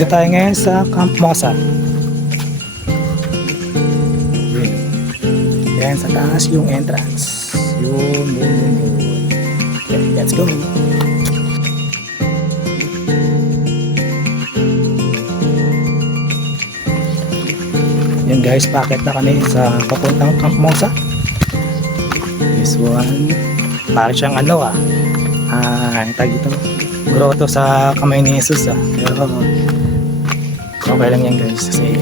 Dito tayo ngayon sa Camp Mosa. Yan sa taas yung entrance. Yun. Okay, let's go. Yan guys, packet na kami sa papuntang Camp Mosa. This one, parang siyang tag ito, grotto sa kamay ni Jesus pero okay lang yan guys kasi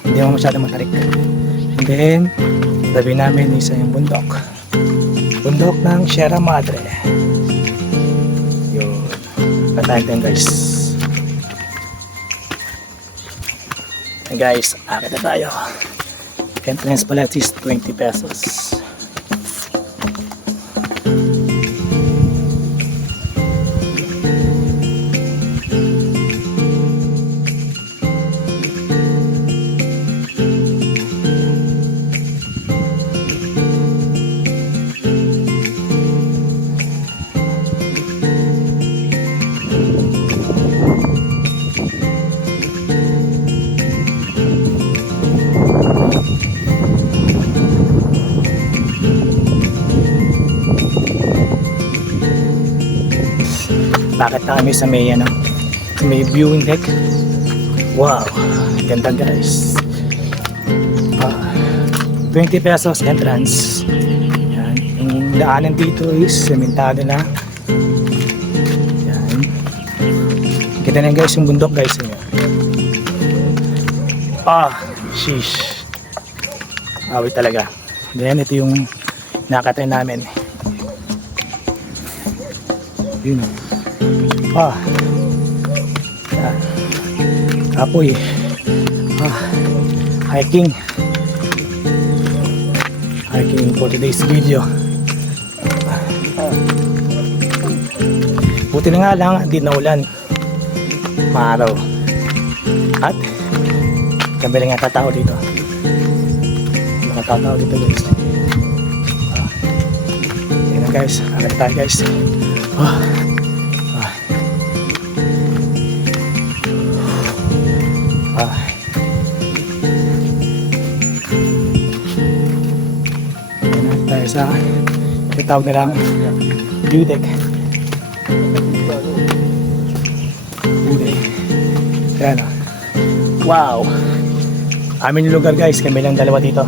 hindi mo masyado matarik. And then tabi namin isa yung bundok ng Sierra Madre. Yun, patayin guys. And guys, akit na tayo. Entrance pala is 20 pesos. Bakit na kami sa may sa may viewing deck. Wow, ganda guys. 20 pesos entrance. Yan. Yung daanan dito is sementado na. Yan. Kita na guys yung bundok guys. Sheesh. Awit talaga. Then ito yung nakatay namin. Yun. Yan. Apoy. Hiking for today's video. Buti na nga lang hindi na ulan, maaraw at gabi lang nga tatao dito. Nakatao dito guys. Yan na guys, agad tayo guys. Tayo sa itawag nilang view deck. Ayan o. Wow, amin yung lugar guys, kami lang dalawa dito.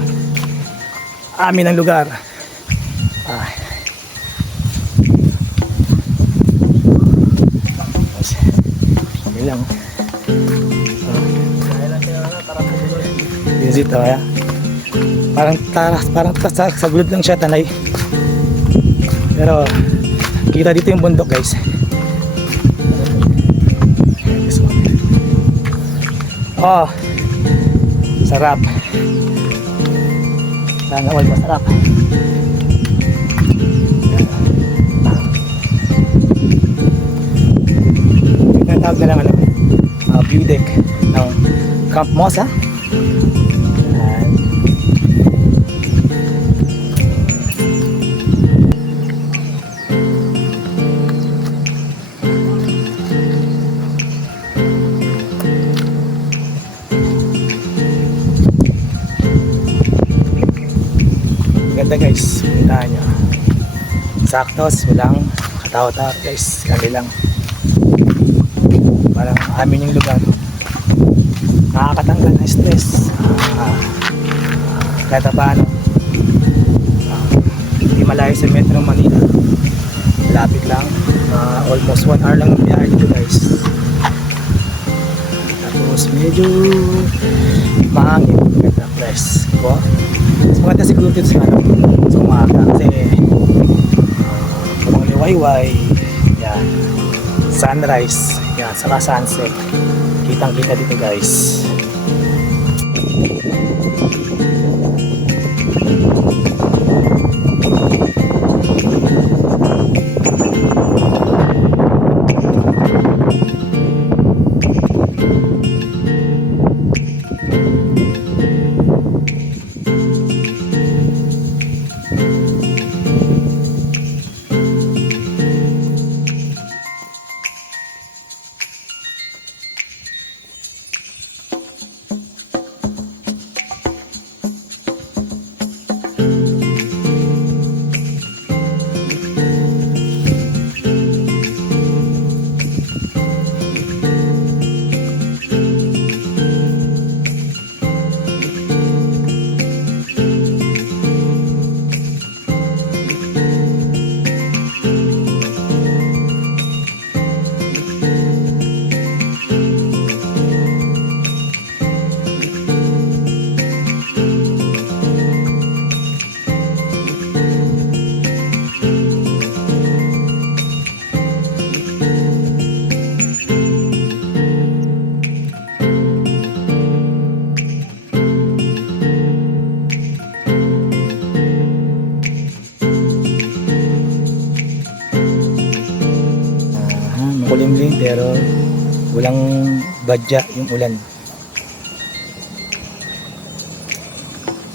Amin ang lugar. Kami lang. Visit o ya. Parang sa gulod lang siya tanay. Pero kita dito yung bundok guys. Sarap. Sana all masarap. Tinatawag na lang view deck ng Camp Mosa. Ganda guys, puntahan nyo. Saktos, walang katao-tao guys, kami lang. Parang amin yung lugar. Nakakatanggal ng stress. Kahit paano, hindi malayo sa Metro Manila. Lapit lang, almost 1 hour lang ang biyahe dito guys. Tapos medyo mahangin, ganda press ko. So, maganda siguro dito sa umaga kasi mga liwayway, yan, sunrise, yan, saka sunset, kitang kita dito guys. makulimlim pero walang badya yung ulan.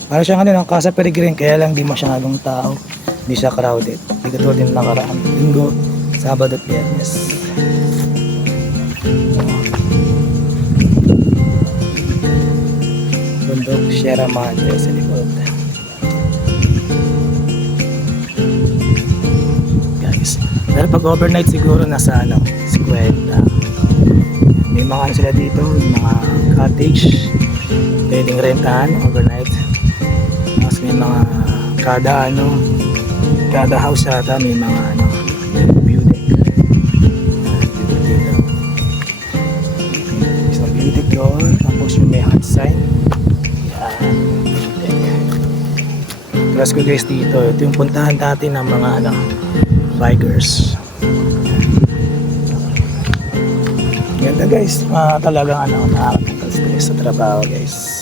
Para siyang ano, ng Casa Peregrine, kaya lang di masyadong tao, di siya crowded. Di katulad din nakaraang linggo, Sabado at Biyernes. Bundok Sierra Madre sa likod. Guys, pero pag overnight siguro nasa 50. May mga ano sila dito, yung mga cottage, pwedeng rentahan overnight. Tapos may mga kada house yata may mga view deck. View deck dito. Isang view deck doon, tapos yung may hot sign. Yan, view deck. Plus ko guys dito, ito yung puntahan natin ng mga bikers. Ganda guys, talagang nakakatanggal stress sa trabaho guys.